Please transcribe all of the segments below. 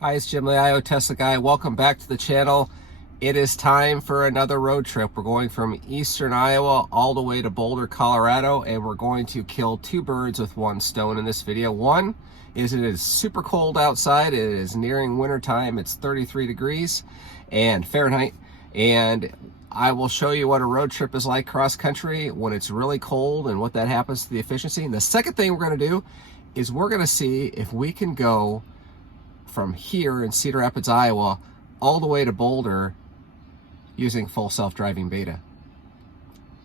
Hi, it's Jim, the IO Tesla guy. Welcome back to the channel. It is time for another road trip. We're going from eastern Iowa all the way to Boulder, Colorado, and we're going to kill two birds with one stone in this video. One is it is super cold outside. It is nearing winter time. It's 33 degrees and Fahrenheit, and I will show you what a road trip is like cross country when it's really cold and what that happens to the efficiency. And the second thing we're going to do is we're going to see if we can go from here in Cedar Rapids, Iowa, all the way to Boulder using full self-driving beta.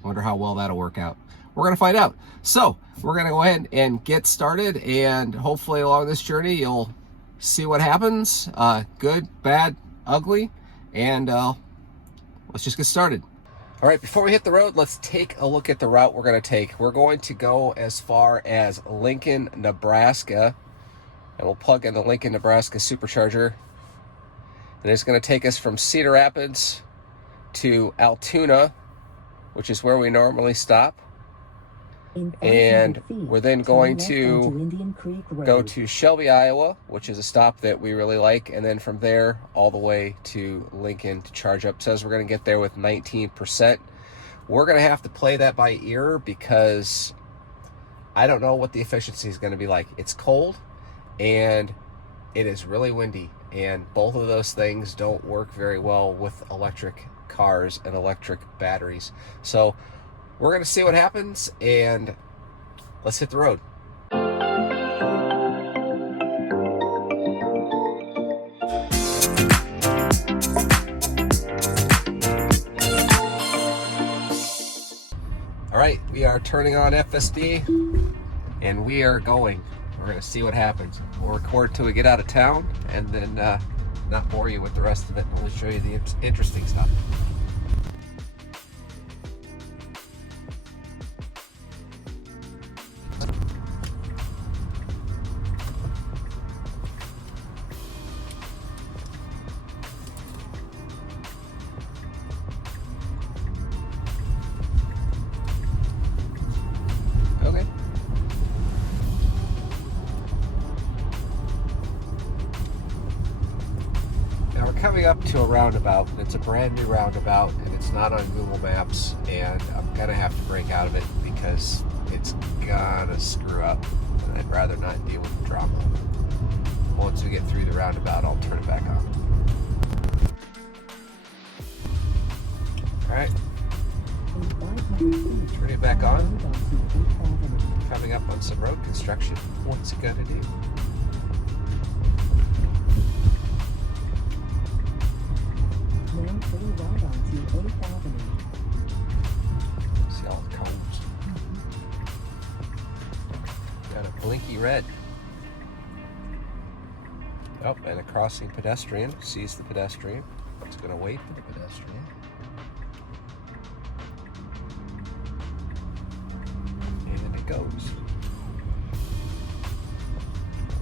Wonder how well that'll work out. We're going to find out. So we're going to go ahead and get started, and hopefully along this journey you'll see what happens, good, bad, ugly, and let's just get started. All right, before we hit the road, let's take a look at the route we're going to take. We're going to go as far as Lincoln, Nebraska, and we'll plug in the Lincoln, Nebraska Supercharger. And it's going to take us from Cedar Rapids to Altoona, which is where we normally stop. And we're then going to go to Shelby, Iowa, which is a stop that we really like. And then from there, all the way to Lincoln to charge up. It says we're going to get there with 19%. We're going to have to play that by ear because I don't know what the efficiency is going to be like. It's cold and it is really windy, and both of those things don't work very well with electric cars and electric batteries. So we're going to see what happens, and let's hit the road. All right, we are turning on FSD and we are going. We're going to see what happens. We'll record till we get out of town, and then not bore you with the rest of it. We'll show you the interesting stuff. Okay. Now we're coming up to a roundabout. It's a brand new roundabout, and it's not on Google Maps, and I'm gonna have to break out of it because it's gonna screw up, and I'd rather not deal with the drama. Once we get through the roundabout, I'll turn it back on. Alright, turn it back on. Coming up on some road construction. What's it gonna do? See all the cones. Got a blinky red. Oh, and a crossing pedestrian. Sees the pedestrian. It's going to wait for the pedestrian. And it goes.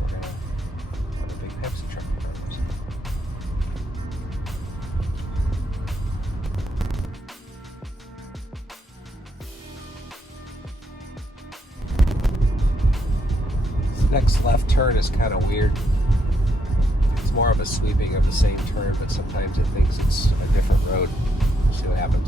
We're going to put a big Pepsi truck in front of us. Next left turn is kind of weird. It's more of a sweeping of the same turn, but sometimes it thinks it's a different road. We'll see what happens.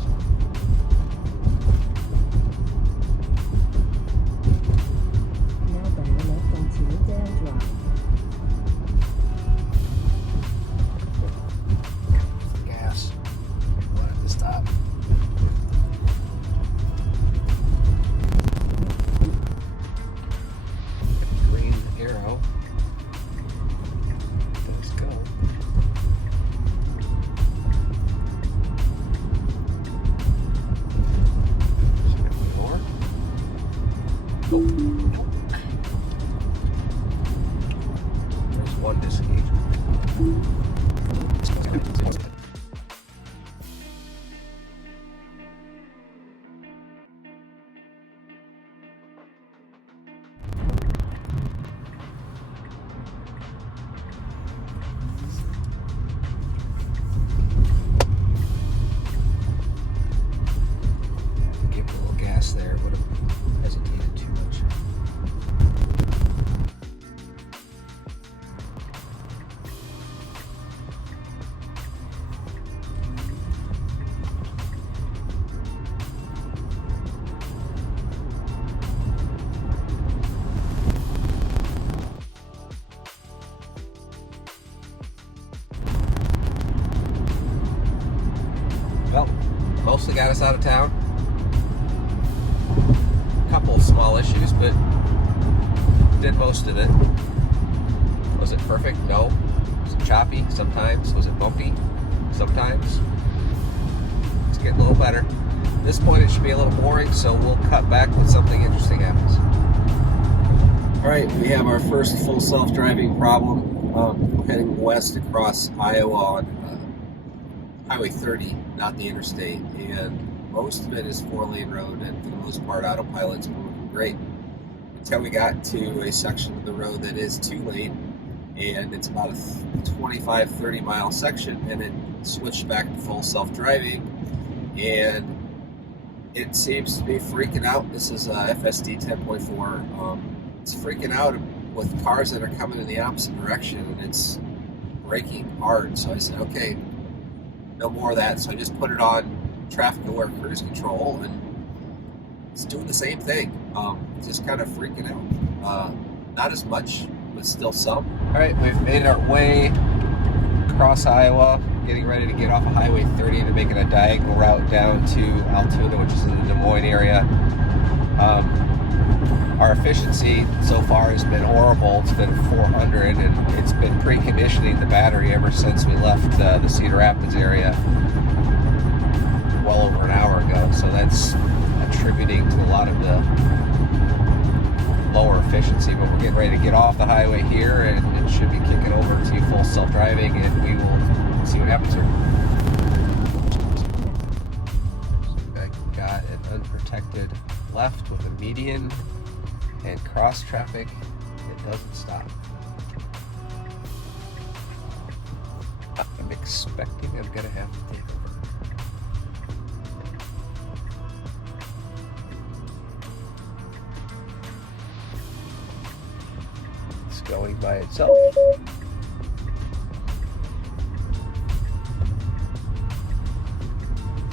Gas. One at the stop. Arrow. Let's go. More. Oh, nope. There's one disengagement. Give it a little gas there, would have hesitated too much. Mostly got us out of town. A couple of small issues, but did most of it. Was it perfect? No. Was it choppy? Sometimes. Was it bumpy? Sometimes. It's getting a little better. At this point it should be a little boring, so we'll cut back when something interesting happens. Alright, we have our first full self-driving problem. We're heading west across Iowa on Highway 30, not the interstate, and most of it is 4-lane road, and for the most part Autopilot's working great. Until we got to a section of the road that is 2-lane, and it's about a 25-30 mile section, and it switched back to full self-driving, and it seems to be freaking out. This is FSD 10.4. It's freaking out with cars that are coming in the opposite direction, and it's braking hard. So I said, okay, no more of that. So I just put it on traffic aware cruise control, and it's doing the same thing. Just kind of freaking out. Not as much, but still some. All right, we've made our way across Iowa, getting ready to get off of Highway 30 and making a diagonal route down to Altoona, which is in the Des Moines area. Our efficiency so far has been horrible. It's been 400, and it's been preconditioning the battery ever since we left the Cedar Rapids area well over an hour ago. So that's attributing to a lot of the lower efficiency. But we're getting ready to get off the highway here, and it should be kicking over to full self-driving, and we will see what happens here. I got an unprotected left with a median and cross traffic. It doesn't stop. I'm expecting I'm gonna have to take over. It's going by itself.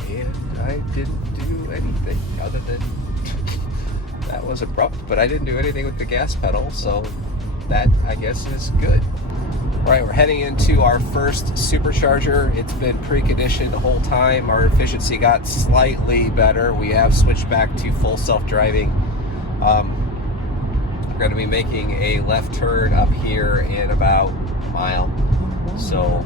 And I didn't do anything other than that was abrupt, but I didn't do anything with the gas pedal, so that, I guess, is good. All right, we're heading into our first supercharger. It's been preconditioned the whole time. Our efficiency got slightly better. We have switched back to full self-driving. We're going to be making a left turn up here in about a mile. So,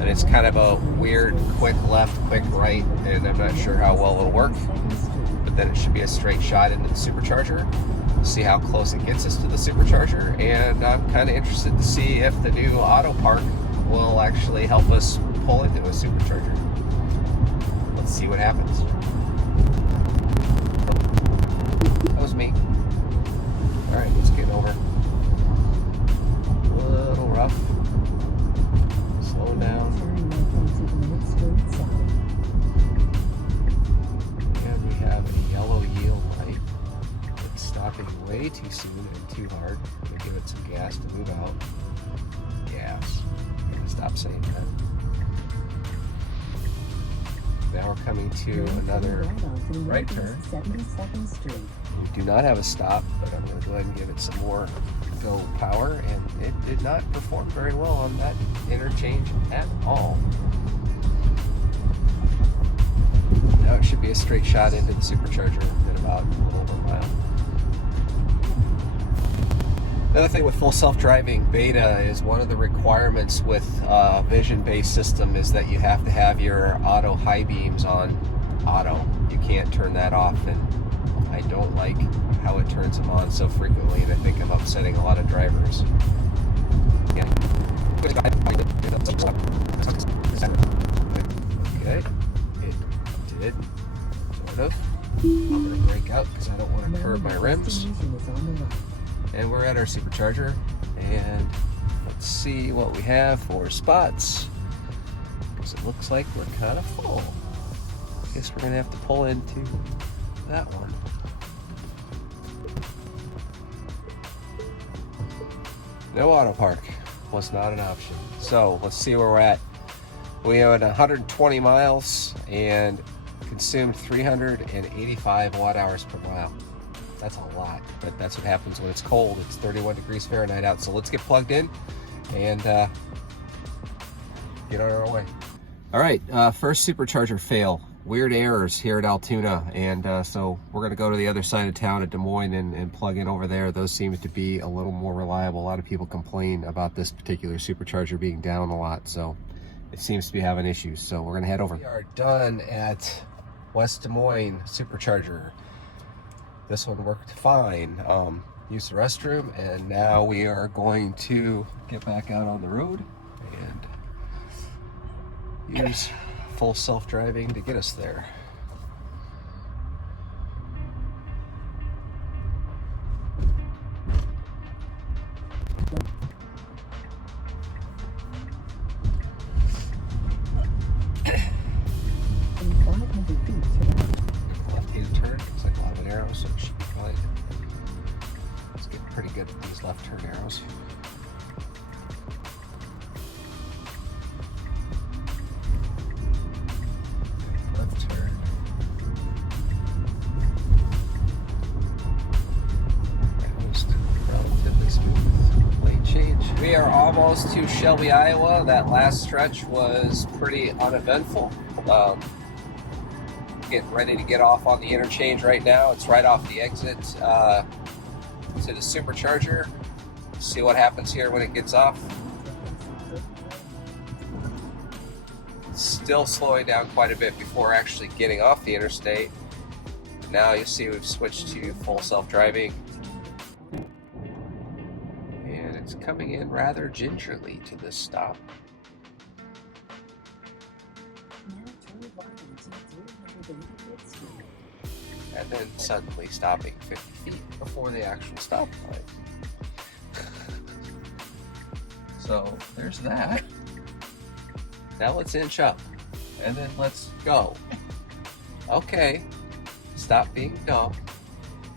and it's kind of a weird quick left, quick right, and I'm not sure how well it'll work. Then it should be a straight shot into the supercharger. See how close it gets us to the supercharger, and I'm kind of interested to see if the new auto park will actually help us pull into a supercharger. Let's see what happens. That was me. All right, let's get over. A little rough. Slow down. Way too soon and too hard. I'm gonna give it some gas to move out. Gas. I'm gonna stop saying that. Now we're coming to another right turn. We do not have a stop, but I'm gonna go ahead and give it some more go power, and it did not perform very well on that interchange at all. Now it should be a straight shot into the supercharger in about a little over a mile. Another thing with full self-driving beta is one of the requirements with vision-based system is that you have to have your auto high beams on auto. You can't turn that off, and I don't like how it turns them on so frequently, and I think I'm upsetting a lot of drivers. Yeah. Okay, it did, sort of. I'm going to brake out because I don't want to curb my rims. And we're at our supercharger, and let's see what we have for spots, because it looks like we're kind of full. I guess we're gonna have to pull into that one. No auto park was not an option. So let's see where we're at. We had 120 miles and consumed 385 watt hours per mile. That's a lot, but that's what happens when it's cold. It's 31 degrees Fahrenheit out. So let's get plugged in and get on our way. All right, first supercharger fail. weird errors here at Altoona, and so we're going to go to the other side of town at Des Moines and plug in over there. Those seem to be a little more reliable. A lot of people complain about this particular supercharger being down a lot, so it seems to be having issues. So we're going to head over. We are done at West Des Moines Supercharger. This one worked fine. Used the restroom, and now we are going to get back out on the road and use full self-driving to get us there. Left-handed turn, looks like a lot of an arrow, so it should be fine. Let's get pretty good at these left turn arrows. Left turn. Almost relatively smooth. Lane change. We are almost to Shelby, Iowa. That last stretch was pretty uneventful. Getting ready to get off on the interchange right now. It's right off the exit to the supercharger. See what happens here when it gets off. Still slowing down quite a bit before actually getting off the interstate. Now you see we've switched to full self-driving, and it's coming in rather gingerly to this stop. And then suddenly stopping 50 feet before the actual stop line. So there's that. Now let's inch up, and then let's go. Okay, stop being dumb.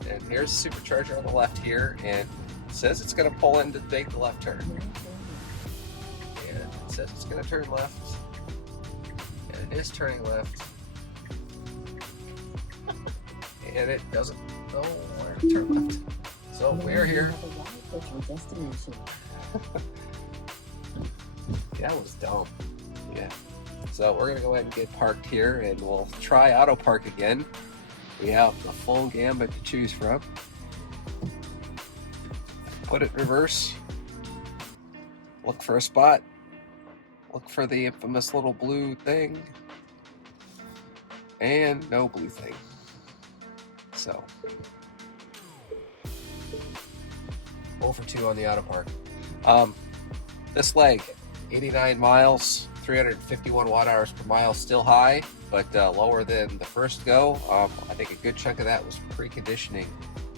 And here's the supercharger on the left here, and it says it's going to pull in to make the left turn. And it says it's going to turn left, and it is turning left. And it doesn't know where to turn left. So we're here. That was dumb. Yeah. So we're gonna go ahead and get parked here, and we'll try auto park again. We have the full gambit to choose from. Put it in reverse. Look for a spot. Look for the infamous little blue thing. And no blue thing. So 0 for 2 on the auto park. This leg, 89 miles, 351 watt hours per mile, still high, but lower than the first go. I think a good chunk of that was preconditioning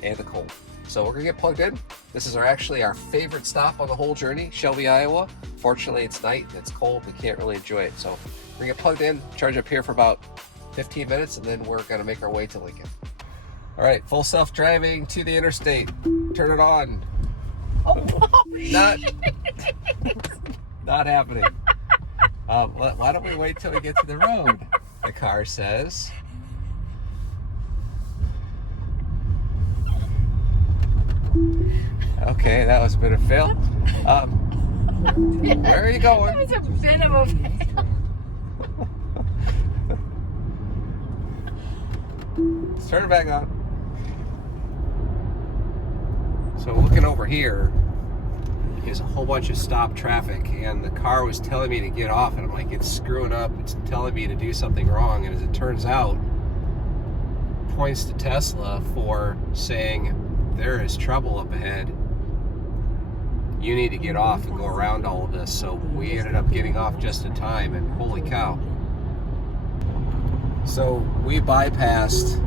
and the cold. So we're gonna get plugged in. This is actually our favorite stop on the whole journey, Shelby, Iowa. Fortunately, it's night and it's cold. We can't really enjoy it. So we're gonna get plugged in, charge up here for about 15 minutes, and then we're gonna make our way to Lincoln. All right, full self-driving to the interstate. Turn it on. Not happening. Why don't we wait till we get to the road? The car says. Okay, that was a bit of a fail. Where are you going? That was a bit of a fail. Let's turn it back on. So looking over here is a whole bunch of stop traffic, and the car was telling me to get off, and I'm like, it's screwing up, it's telling me to do something wrong. And as it turns out, points to Tesla for saying there is trouble up ahead, you need to get off and go around all of this. So we ended up getting off just in time, and holy cow. So we bypassed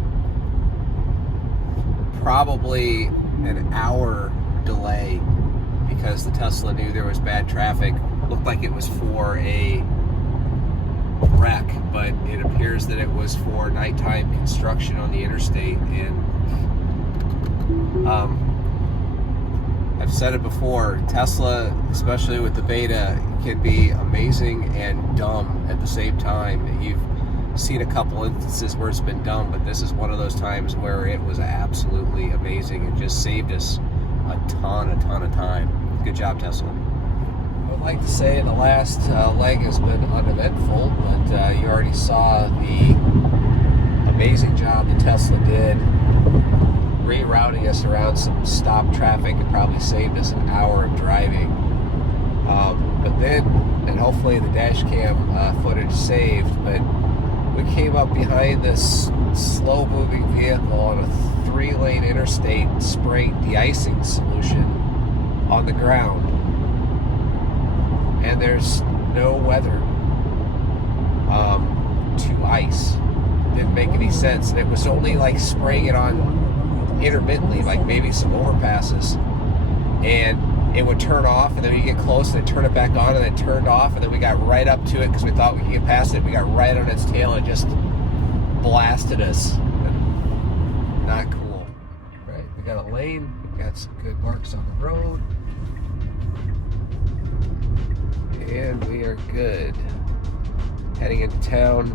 probably an hour delay because the Tesla knew there was bad traffic. Looked like it was for a wreck, but it appears that it was for nighttime construction on the interstate. And I've said it before, Tesla, especially with the Beta, can be amazing and dumb at the same time. You've seen a couple instances where it's been dumb, but this is one of those times where it was absolutely amazing and just saved us a ton of time. Good job, Tesla. like to say the last leg has been uneventful, but you already saw the amazing job the Tesla did rerouting us around some stop traffic. It probably saved us an hour of driving. But then, and hopefully the dash cam footage saved, but we came up behind this slow-moving vehicle on a 3-lane interstate, spraying de-icing solution on the ground. And there's no weather to ice. Didn't make any sense. And it was only like spraying it on intermittently, like maybe some overpasses. And it would turn off, and then we get close, and then turn it back on, and then turned off, and then we got right up to it because we thought we could get past it. We got right on its tail, and it just blasted us. And not cool. Right, we got a lane, we got some good marks on the road. And we are good. Heading into town,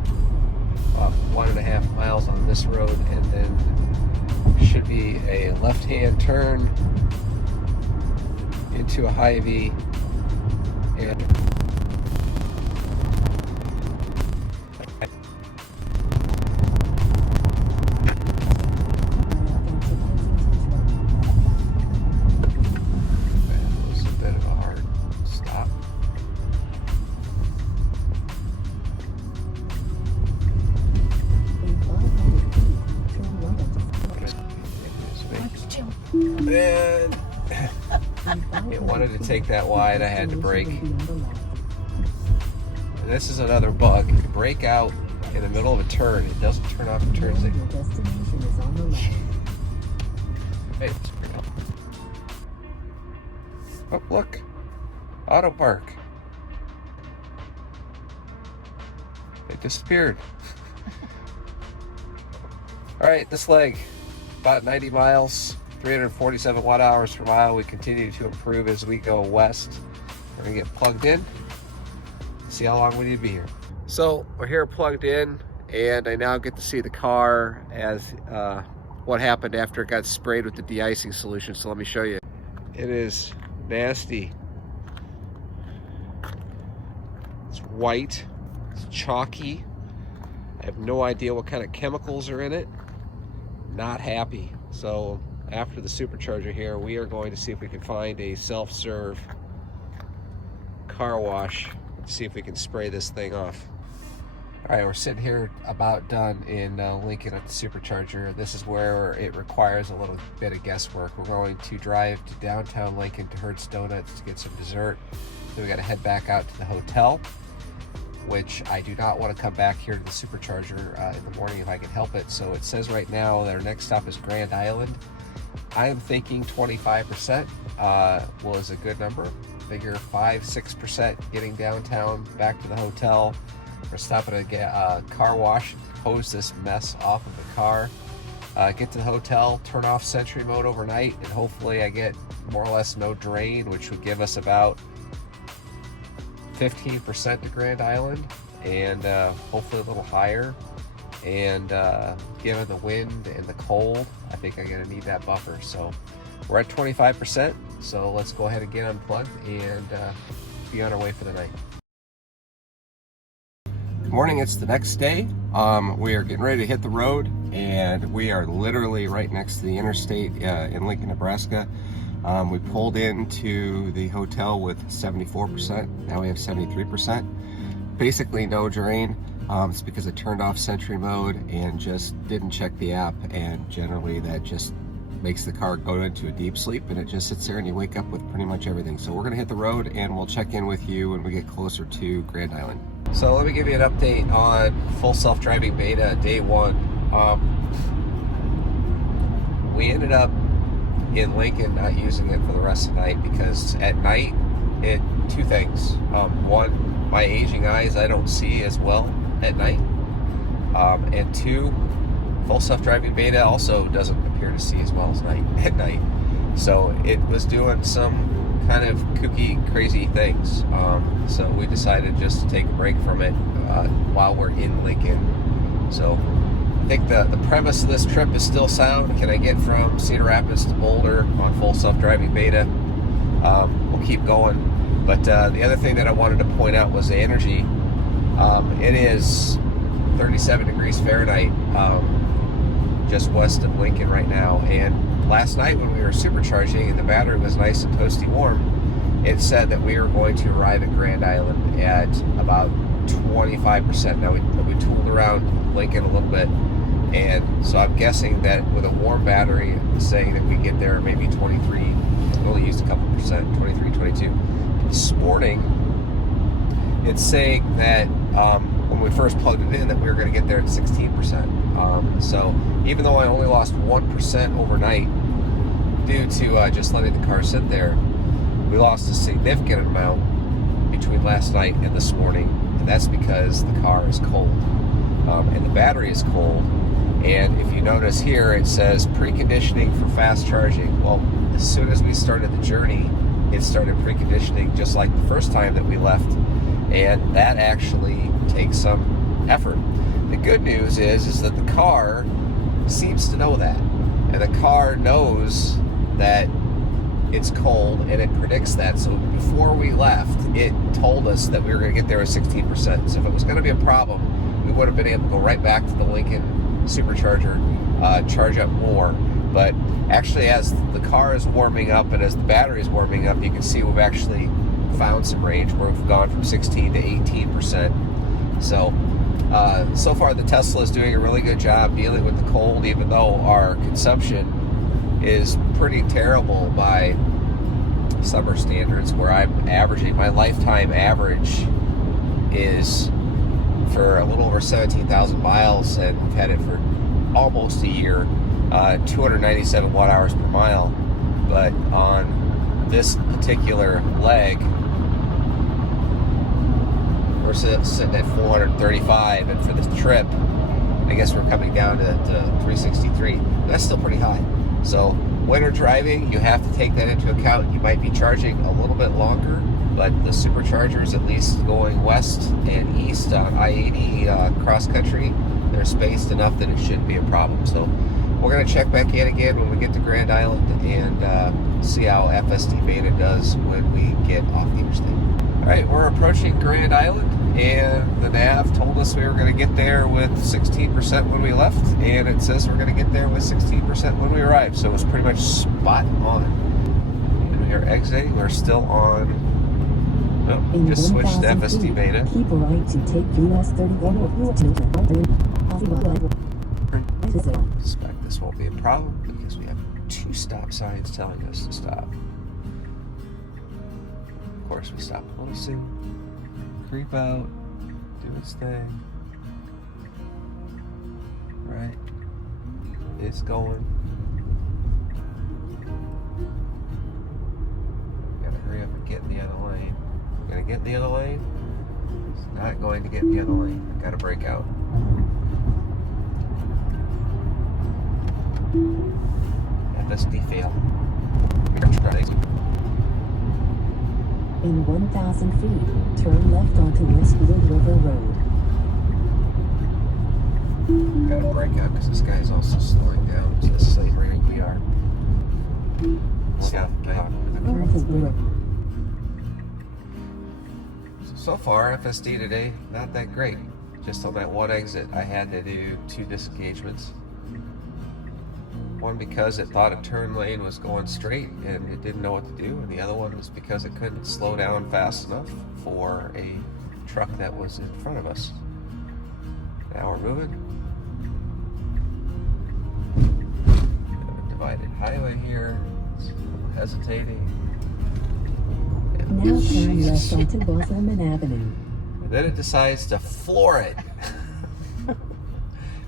about 1.5 miles on this road, and then should be a left-hand turn into a Hy-Vee. And that was a bit of a hard stop. And it wanted to take that wide, I had to brake. And this is another bug. You brake out in the middle of a turn, it doesn't turn off the turn signal. Hey, oh, look. Auto park. It disappeared. Alright, this leg, about 90 miles. 347 watt hours per mile. We continue to improve as we go west. We're gonna get plugged in, see how long we need to be here. So we're here plugged in, and I now get to see the car as what happened after it got sprayed with the de-icing solution. So let me show you. It is nasty. It's white, it's chalky. I have no idea what kind of chemicals are in it. Not happy. So after the supercharger here, we are going to see if we can find a self-serve car wash and see if we can spray this thing off. All right, we're sitting here about done in Lincoln at the supercharger. This is where it requires a little bit of guesswork. We're going to drive to downtown Lincoln to Hertz Donuts to get some dessert. Then we got to head back out to the hotel, which I do not want to come back here to the supercharger in the morning if I can help it. So it says right now that our next stop is Grand Island. I am thinking 25% was a good number. Figure 5-6% getting downtown back to the hotel. We're stopping at a car wash, hose this mess off of the car, get to the hotel, turn off Sentry mode overnight, and hopefully I get more or less no drain, which would give us about 15% to Grand Island, and hopefully a little higher. And given the wind and the cold, I think I'm gonna need that buffer. So we're at 25%, so let's go ahead and get unplugged and be on our way for the night. Good morning, it's the next day. We are getting ready to hit the road, and we are literally right next to the interstate in Lincoln, Nebraska. We pulled into the hotel with 74%, now we have 73%. Basically no drain. It's because I turned off Sentry mode and just didn't check the app, and generally that just makes the car go into a deep sleep, and it just sits there and you wake up with pretty much everything. So we're gonna hit the road, and we'll check in with you when we get closer to Grand Island. So let me give you an update on full self-driving beta day 1. We ended up in Lincoln not using it for the rest of the night because at night, two things. One, my aging eyes, I don't see as well at night. And two, full self-driving beta also doesn't appear to see as well as at night. So it was doing some kind of kooky, crazy things. So we decided just to take a break from it while we're in Lincoln. So I think the premise of this trip is still sound. Can I get from Cedar Rapids to Boulder on full self-driving beta? We'll keep going. But the other thing that I wanted to point out was the energy. It is 37 degrees Fahrenheit just west of Lincoln right now. And last night when we were supercharging and the battery was nice and toasty warm, it said that we were going to arrive at Grand Island at about 25%. Now we tooled around Lincoln a little bit, and so I'm guessing that with a warm battery, saying that we get there maybe 23, we only used a couple percent, 23, 22. This morning, it's saying that when we first plugged it in that we were going to get there at 16%. So even though I only lost 1% overnight due to just letting the car sit there, we lost a significant amount between last night and this morning, and that's because the car is cold and the battery is cold. And if you notice here, it says preconditioning for fast charging. Well, as soon as we started the journey, it started preconditioning just like the first time that we left, and that actually takes some effort. The good news is that the car seems to know that, and the car knows that it's cold, and it predicts that. So before we left, it told us that we were going to get there at 16%. So if it was going to be a problem, we would have been able to go right back to the Lincoln Supercharger, charge up more. But actually, as the car is warming up and as the battery is warming up, you can see we've actually found some range where we've gone from 16 to 18%. So far the Tesla is doing a really good job dealing with the cold, even though our consumption is pretty terrible by summer standards, where I'm averaging, my lifetime average is for a little over 17,000 miles, and we've had it for almost a year, 297 watt hours per mile. But on this particular leg, we're sitting at 435, and for this trip, I guess we're coming down to 363. That's still pretty high. So winter driving, you have to take that into account. You might be charging a little bit longer, but the superchargers, at least going west and east on I-80 cross country, they're spaced enough that it shouldn't be a problem. So we're going to check back in again when we get to Grand Island and see how FSD Beta does when we get off the interstate. All right, we're approaching Grand Island, and the nav told us we were going to get there with 16% when we left, and it says we're going to get there with 16% when we arrive. So it was pretty much spot on. And we are exiting. We're still on. Oh, just switched to FSD Beta. Keep right to take US 34 to Suspect this won't be a problem because we have 2 stop signs telling us to stop. Of course, we stop a little soon. Creep out, do its thing. Right? It's going. Gotta hurry up and get in the other lane. We're gonna get in the other lane. It's not going to get in the other lane. Gotta break out. FSD fail. In 1,000 feet, turn left onto Westwood River Road. Gotta break out because this guy's also slowing down to the same rate we are. So far, FSD today, not that great. Just on that one exit, I had to do 2 disengagements. One because it thought a turn lane was going straight and it didn't know what to do, and the other one was because it couldn't slow down fast enough for a truck that was in front of us. Now we're moving. Divided highway here, hesitating. Now turn left onto Bosselman Avenue. And then it decides to floor it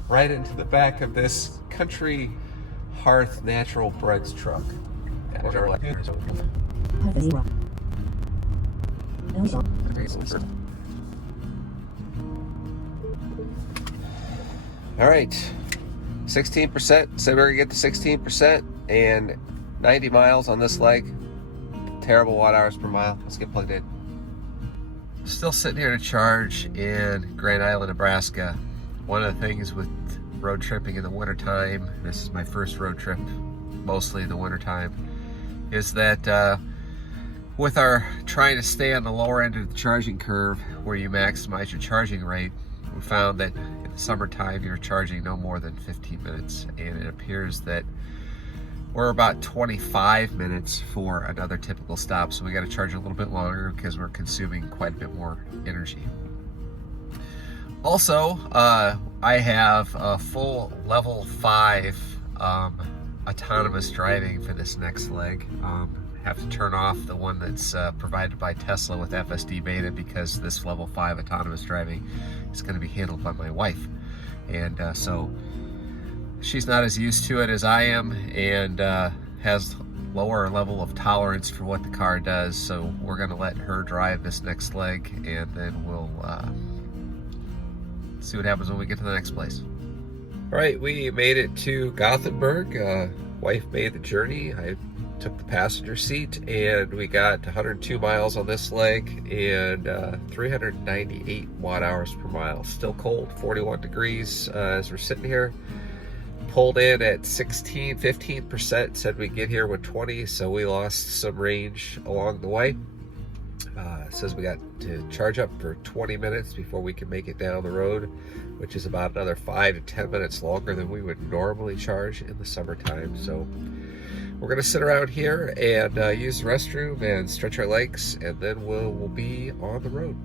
right into the back of this country hearth natural breads truck. All right, 16%. So we're gonna get to 16% and 90 miles on this leg. Terrible watt hours per mile. Let's get plugged in. Still sitting here to charge in Grand Island, Nebraska. One of the things with road tripping in the wintertime, this is my first road trip, mostly in the wintertime, is that with our trying to stay on the lower end of the charging curve where you maximize your charging rate, we found that in the summertime you're charging no more than 15 minutes, and it appears that we're about 25 minutes for another typical stop, so we got to charge a little bit longer because we're consuming quite a bit more energy. Also, I have a full level 5 autonomous driving for this next leg. Have to turn off the one that's provided by Tesla with FSD Beta because this level 5 autonomous driving is going to be handled by my wife, and so she's not as used to it as I am, and has lower level of tolerance for what the car does, so we're going to let her drive this next leg, and then we'll see what happens when we get to the next place. All right, we made it to Gothenburg. Wife made the journey. I took the passenger seat, and we got 102 miles on this leg and 398 watt hours per mile. Still cold, 41 degrees as we're sitting here. Pulled in at 15%, said we'd get here with 20, so we lost some range along the way. It says we got to charge up for 20 minutes before we can make it down the road, which is about another 5 to 10 minutes longer than we would normally charge in the summertime. So we're gonna sit around here and use the restroom and stretch our legs, and then we'll be on the road.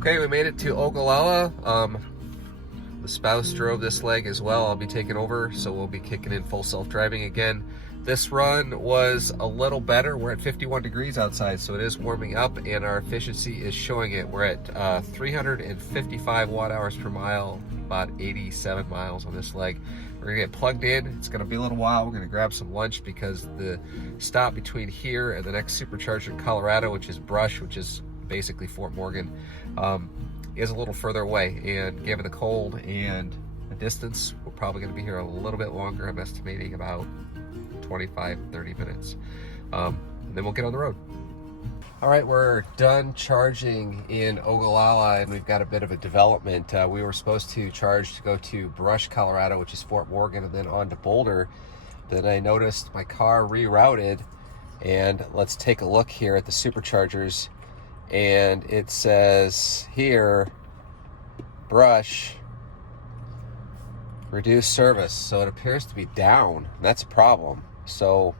Okay, we made it to Ogallala. The spouse drove this leg as well. I'll be taking over, so we'll be kicking in full self-driving again. This run was a little better. We're at 51 degrees outside, so it is warming up, and our efficiency is showing it. We're at 355 watt hours per mile, about 87 miles on this leg. We're gonna get plugged in. It's gonna be a little while. We're gonna grab some lunch because the stop between here and the next supercharger in Colorado, which is Brush, which is basically Fort Morgan, is a little further away, and given the cold and the distance, we're probably going to be here a little bit longer. I'm estimating about 25-30 minutes, and then we'll get on the road. All right, we're done charging in Ogallala, and we've got a bit of a development. We were supposed to charge to go to Brush, Colorado, which is Fort Morgan, and then on to Boulder. Then I noticed my car rerouted, and let's take a look here at the superchargers. And it says here, Brush, reduced service. So it appears to be down. That's a problem. So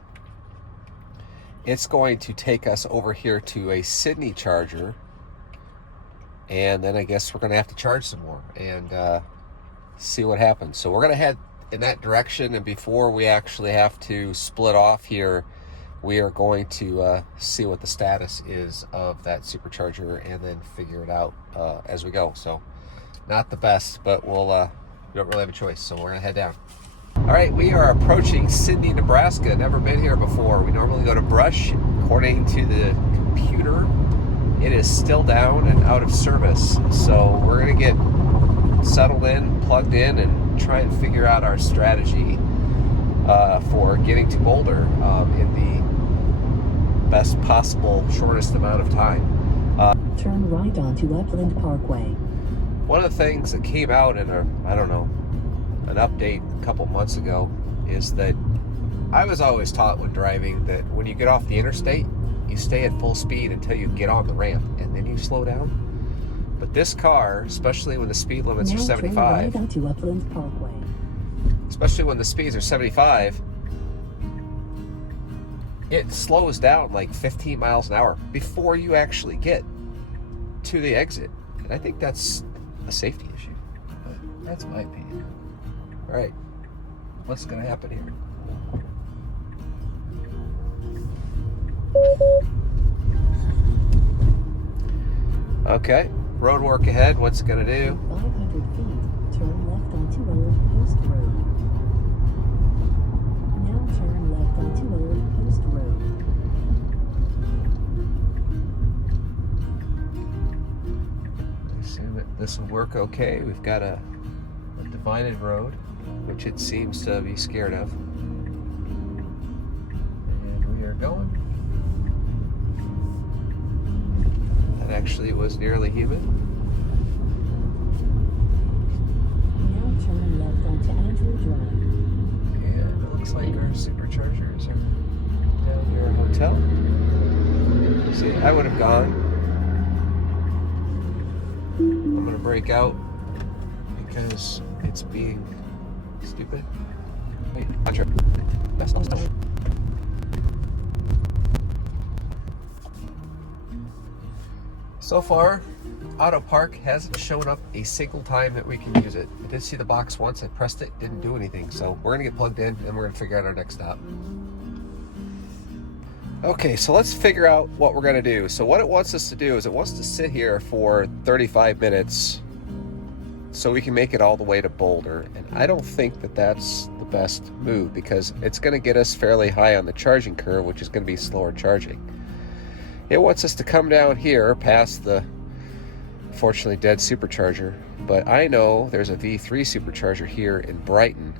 it's going to take us over here to a Sydney charger, and then I guess we're going to have to charge some more and see what happens. So we're going to head in that direction, and before we actually have to split off here, we are going to see what the status is of that supercharger and then figure it out as we go. So not the best, but we don't really have a choice, so we're gonna head down. All right, we are approaching Sidney, Nebraska. Never been here before. We normally go to Brush. According to the computer, it is still down and out of service. So we're gonna get settled in, plugged in, and try and figure out our strategy for getting to Boulder in the best possible, shortest amount of time. Turn right onto Upland Parkway. One of the things that came out in an update a couple months ago is that I was always taught when driving that when you get off the interstate, you stay at full speed until you get on the ramp, and then you slow down. But this car, especially when the speed limits are 75, turn right onto Upland Parkway. especially when the speeds are 75, it slows down like 15 miles an hour before you actually get to the exit. And I think that's a safety issue, but that's my opinion. All right, what's gonna happen here? Okay, road work ahead. What's it gonna do? 500 feet, turn left onto Old Post Road. Now turn left onto Old Post Road. I assume that this will work okay. We've got a divided road, which it seems to be scared of. And we are going. That actually was nearly human. Now turn left onto Andrew Drive. And it looks like our superchargers are down near a hotel. I would have gone. I'm gonna break out because it's being stupid. Wait, not sure. That's not stuff. So far, Auto Park hasn't shown up a single time that we can use it. I did see the box once, I pressed it, didn't do anything. So we're gonna get plugged in and we're gonna figure out our next stop. Okay, so let's figure out what we're gonna do. So what it wants us to do is it wants to sit here for 35 minutes so we can make it all the way to Boulder. And I don't think that that's the best move because it's gonna get us fairly high on the charging curve, which is gonna be slower charging. It wants us to come down here past the fortunately dead supercharger, but I know there's a V3 supercharger here in Brighton,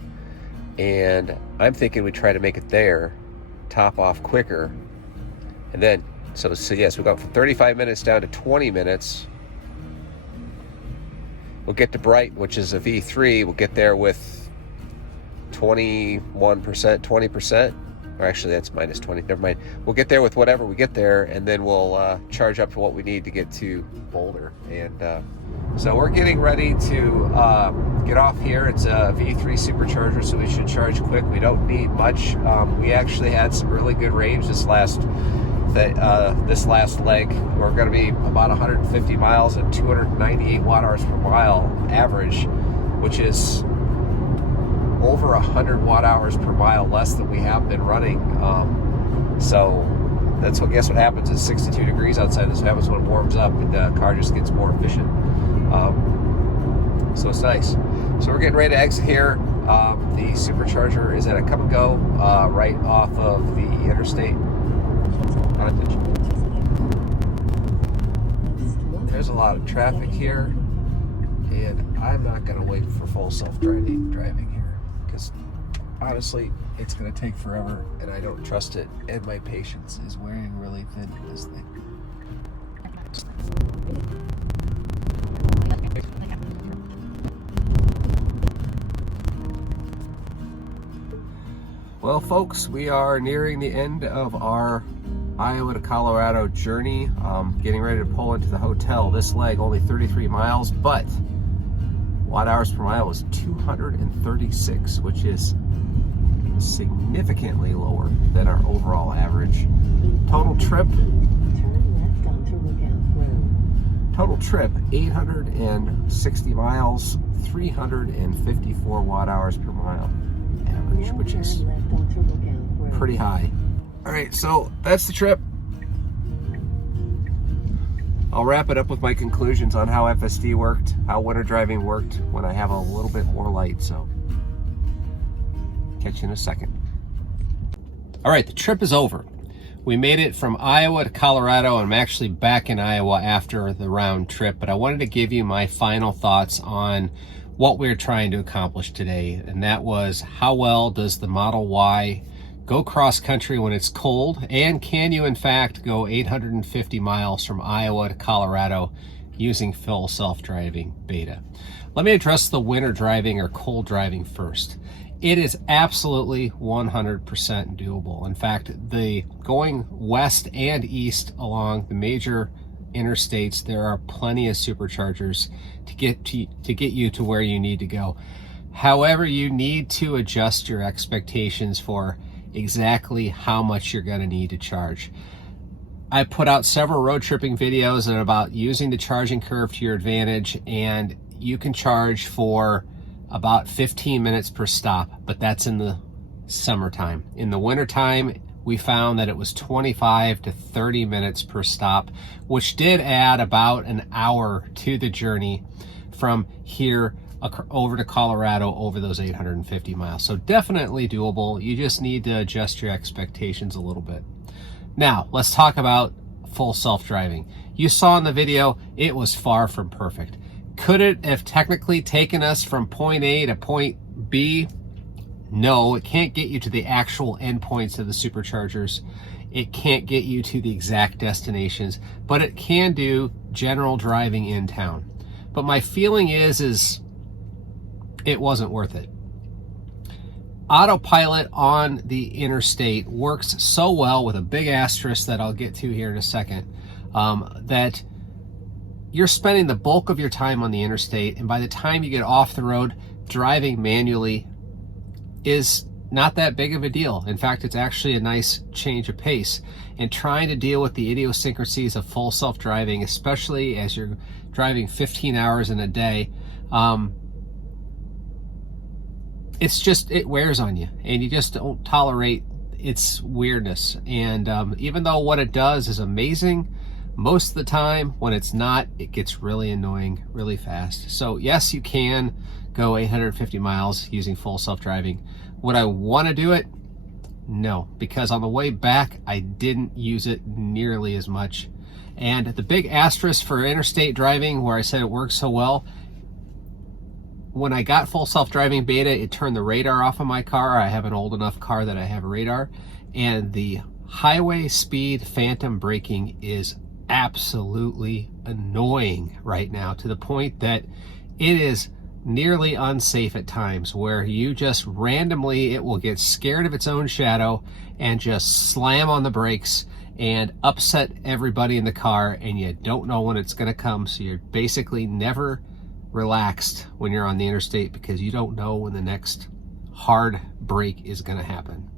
and I'm thinking we try to make it there, top off quicker, and then so yes, we got from 35 minutes down to 20 minutes. We'll get to Brighton, which is a V3. We'll get there with 21%, 20%. Or actually, that's minus 20. Never mind. We'll get there with whatever we get there, and then we'll charge up to what we need to get to Boulder. And so we're getting ready to get off here. It's a V3 supercharger, so we should charge quick. We don't need much. We actually had some really good range this last leg. We're going to be about 150 miles at 298 watt-hours per mile average, which is over 100 watt-hours per mile less than we have been running. So that's what, guess what happens is 62 degrees outside. This happens when it warms up and the car just gets more efficient. So it's nice. So we're getting ready to exit here. The supercharger is at a come and go right off of the Interstate. There's a lot of traffic here, and I'm not going to wait for full self-driving here. Because honestly, it's going to take forever, and I don't trust it, and my patience is wearing really thin in this thing. Well, folks, we are nearing the end of our Iowa to Colorado journey. Getting ready to pull into the hotel. This leg only 33 miles, but watt-hours per mile is 236, which is significantly lower than our overall average. Total trip 860 miles, 354 watt-hours per mile average, which is pretty high. All right, so that's the trip. I'll wrap it up with my conclusions on how FSD worked, how winter driving worked when I have a little bit more light, so catch you in a second. All right, the trip is over. We made it from Iowa to Colorado, and I'm actually back in Iowa after the round trip, but I wanted to give you my final thoughts on what we're trying to accomplish today, and that was how well does the Model Y go cross country when it's cold, and can you in fact go 850 miles from Iowa to Colorado using full self-driving beta? Let me address the winter driving or cold driving first. It is absolutely 100% doable. In fact, the going west and east along the major interstates, there are plenty of superchargers to get you to where you need to go. However, you need to adjust your expectations for exactly how much you're going to need to charge. I put out several road tripping videos about using the charging curve to your advantage, and you can charge for about 15 minutes per stop, but that's in the summertime. In the wintertime, we found that it was 25 to 30 minutes per stop, which did add about an hour to the journey from here over to Colorado over those 850 miles. So definitely doable. You just need to adjust your expectations a little bit. Now, let's talk about full self-driving. You saw in the video, it was far from perfect. Could it have technically taken us from point A to point B? No, it can't get you to the actual endpoints of the superchargers. It can't get you to the exact destinations, but it can do general driving in town. But my feeling is it wasn't worth it. Autopilot on the interstate works so well with a big asterisk that I'll get to here in a second. that you're spending the bulk of your time on the interstate, and by the time you get off the road, driving manually is not that big of a deal. In fact, it's actually a nice change of pace. And trying to deal with the idiosyncrasies of full self-driving, especially as you're driving 15 hours in a day, it wears on you, and you just don't tolerate its weirdness. And even though what it does is amazing, most of the time when it's not, it gets really annoying really fast. So yes, you can go 850 miles using full self-driving. Would I want to do it? No, because on the way back, I didn't use it nearly as much. And the big asterisk for interstate driving, where I said it works so well, when I got full self-driving beta, it turned the radar off of my car. I have an old enough car that I have a radar, and the highway speed phantom braking is absolutely annoying right now, to the point that it is nearly unsafe at times, where you just randomly, it will get scared of its own shadow and just slam on the brakes and upset everybody in the car, and you don't know when it's going to come. So you're basically never relaxed when you're on the interstate, because you don't know when the next hard break is going to happen.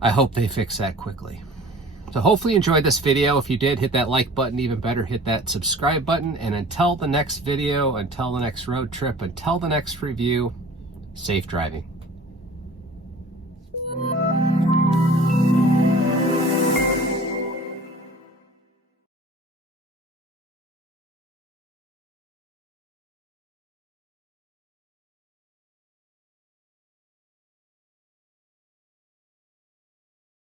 I hope they fix that quickly. So hopefully you enjoyed this video. If you did, hit that like button. Even better, hit that subscribe button. And until the next video, until the next road trip, until the next review, safe driving.